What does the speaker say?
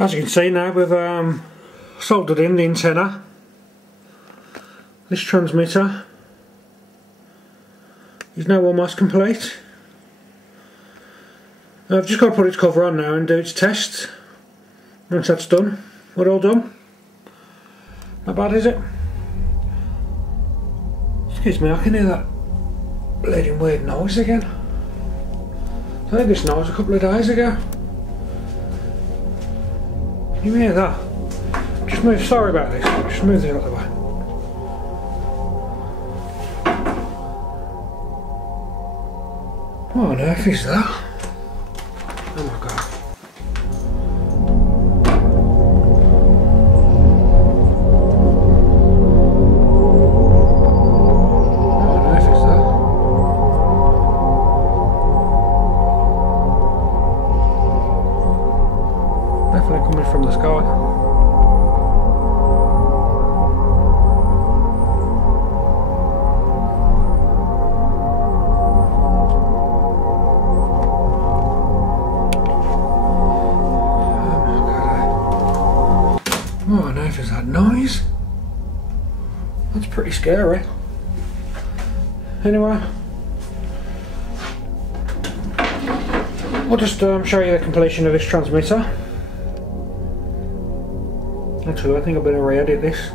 As you can see now, we've soldered in the antenna. This transmitter is now almost complete. I've just got to put its cover on now and do its test. Once that's done, we're all done. Not bad, is it? Excuse me, I can hear that bleeding weird noise again. I heard this noise a couple of days ago. Can you hear that? Just move, sorry about this, just move this out of the way. What on earth is that? Oh my god. What on earth is that? Definitely coming from the sky. What on earth is that noise? That's pretty scary. Anyway, I'll just show you the completion of this transmitter. Actually, I think I'm going to re-edit this.